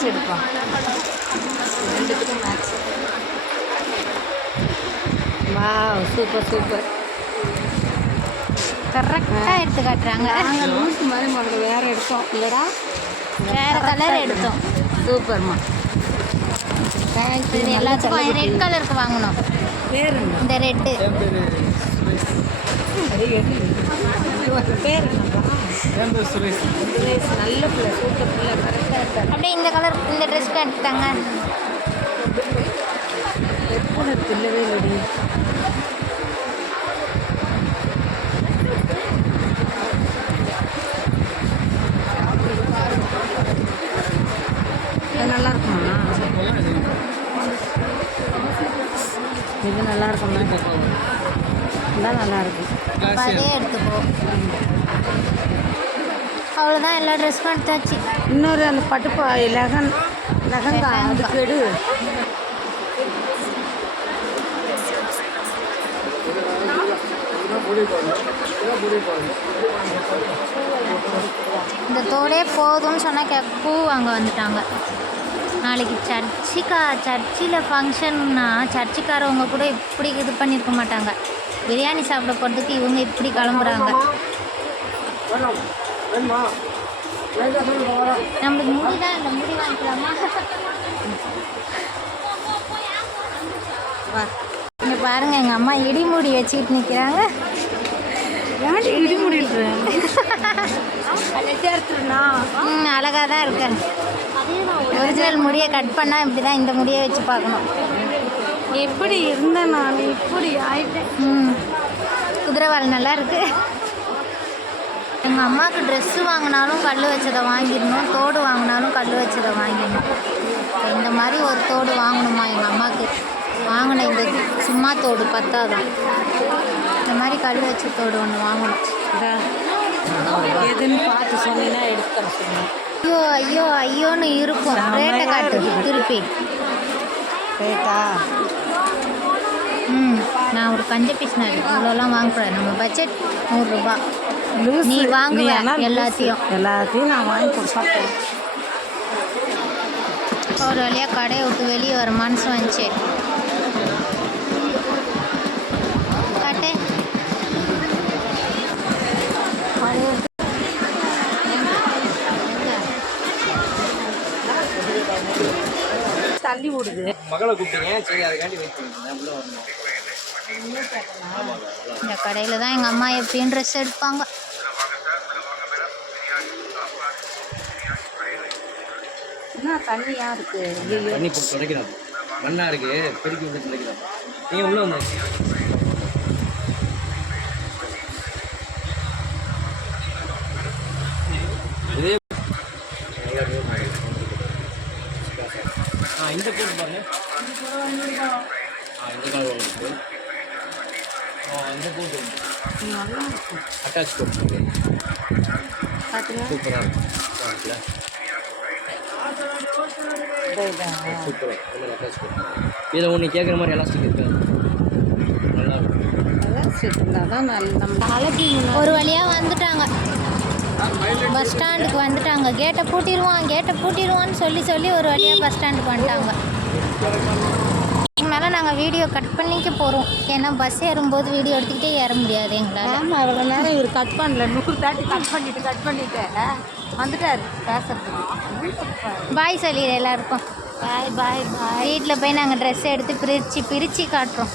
Match எடுப்போம். ரெண்டுத்துக்கும் match. Wow super super. கரெக்டாக எடுத்து காட்டுறாங்க. நாங்கள் லூஸ் மாதிரி முதல்ல வேறு எடுத்தோம் இல்லைடா, வேறு கலர் எடுத்தோம். சூப்பர்மா. இது எல்லாத்துக்கும் ரெட் கலருக்கு வாங்கணும். பேர் இந்த ரெட்டு பேர் சுரேஷ். நல்ல பிள்ளை, சூப்பர் பிள்ளை, கரெக்டாக இருக்காரு. அப்படியே இந்த கலர் இந்த ட்ரெஸ்க்கு எடுத்தாங்க. இல்லவே இல்லடி. நல்லா இருக்குமா? இது நல்லா இருக்கும். இதான் நல்லா இருக்கும். அதே எடுத்துக்கோ. அவ்வளோதான், எல்லா ட்ரெஸ்ஸும் எடுத்தாச்சு. இன்னொரு அந்த பட்டுப்பா லெஹங்கா அதுக்கு எடு. இந்த தோடே போதும்னு சொன்னால் பூ வாங்க வந்துட்டாங்க. நாளைக்கு சர்ச்சில் ஃபங்க்ஷன்னா சர்ச்சுக்காரவங்க கூட இப்படி இது பண்ணியிருக்க மாட்டாங்க. பிரியாணி சாப்பிட போகிறதுக்கு இவங்க இப்படி கிளம்புறாங்க. நம்மளுக்கு முடி தான், இந்த முடி வாங்கிக்கலாமா? இங்கே பாருங்க, எங்கள் அம்மா இடிமுடி வச்சுக்கிட்டு நிற்கிறாங்க. இடிமுடி அழகாக தான் இருக்கேன். ஒரிஜினல் முடியை கட் பண்ணால் இப்படி தான், இந்த முடியை வச்சு பார்க்கணும். எப்படி இருந்தேன் நான், இப்படி ஆயிட்டேன். குதிரைவால் நல்லா இருக்கு. எங்கள் அம்மாவுக்கு ட்ரெஸ்ஸு வாங்கினாலும் கல் வச்சதை வாங்கிடணும், தோடு வாங்கினாலும் கல் வச்சதை வாங்கிடணும். இந்த மாதிரி ஒரு தோடு வாங்கணுமா எங்கள் அம்மாவுக்கு? வாங்கின இந்த சும்மா தோடு பத்தாதான், இந்த மாதிரி கல் வச்ச தோடு ஒன்று வாங்கணும். எதுன்னு பார்த்து சொன்னீங்கன்னா எடுத்து சொன்னேன். ஐயோ ஐயோ ஐயோன்னு இருக்கும். ரேட்டை காட்டு திருப்பி. ரேட்டா? நான் ஒரு கஞ்ச பீஸ்னாரு, இவ்வளோலாம் வாங்கக்கூடாது. நம்ம பட்ஜெட் 100 ரூபா. நீ வாங்குவேன் எல்லாத்தையும் நான் வாங்கி கொடுப்பேன். ஒரு வழியாக கடையை விட்டு வெளியே வர மனசு வந்துச்சு. காட்டு. தள்ளி விடுது. மகளை கூப்பிட்டீங்க, சரி அதுக்காண்டி வெயிட் பண்ணிருந்தேன். உள்ள வரணும். இந்த கடையில் தான் எங்கள் அம்மா எப்பயும் ட்ரெஸ் எடுப்பாங்க. என்ன தண்ணியா இருக்கு? தண்ணி போட்டு துடைக்கிறாங்க. மண்ணா இருக்கு, பெருக்கி விட்டு துடைக்கிறாங்க. நீங்க உள்ள வந்து இதே இந்த போட்டு பாருங்க. இந்த கலர் இருக்கு. இந்த போட்டு அட்டாச் போட்டு சூப்பராக இருக்கும். சூப்பராக அட்டாச் போட்டு இதில் ஒன்று கேட்குற மாதிரி எலாஸ்டிக் இருக்காது. நல்லா இருக்கும். ஒரு வழியாக வந்துட்டாங்க, பஸ் ஸ்டாண்டுக்கு வந்துட்டாங்க. கேட்டை பூட்டிடுவான்னு சொல்லி ஒரு வழியாக பஸ் ஸ்டாண்டுக்கு வந்துட்டாங்க. மேலே நாங்கள் வீடியோ கட் பண்ணிக்க போகிறோம். ஏன்னா பஸ் ஏறும்போது வீடியோ எடுத்துக்கிட்டே ஏற முடியாது எங்களால். ஆமாம், இவ்வளோ நேரம் இவர் கட் பண்ணல. 100 தாட்டி கட் பண்ணிட்டு வந்துட்டார் பேசுறதுக்கு. பாய் சொல்லிடு எல்லாருக்கும். பாய் பாய் பாய். வீட்டில் போய் நாங்கள் ட்ரெஸ் எடுத்து பிரித்து காட்டுறோம்.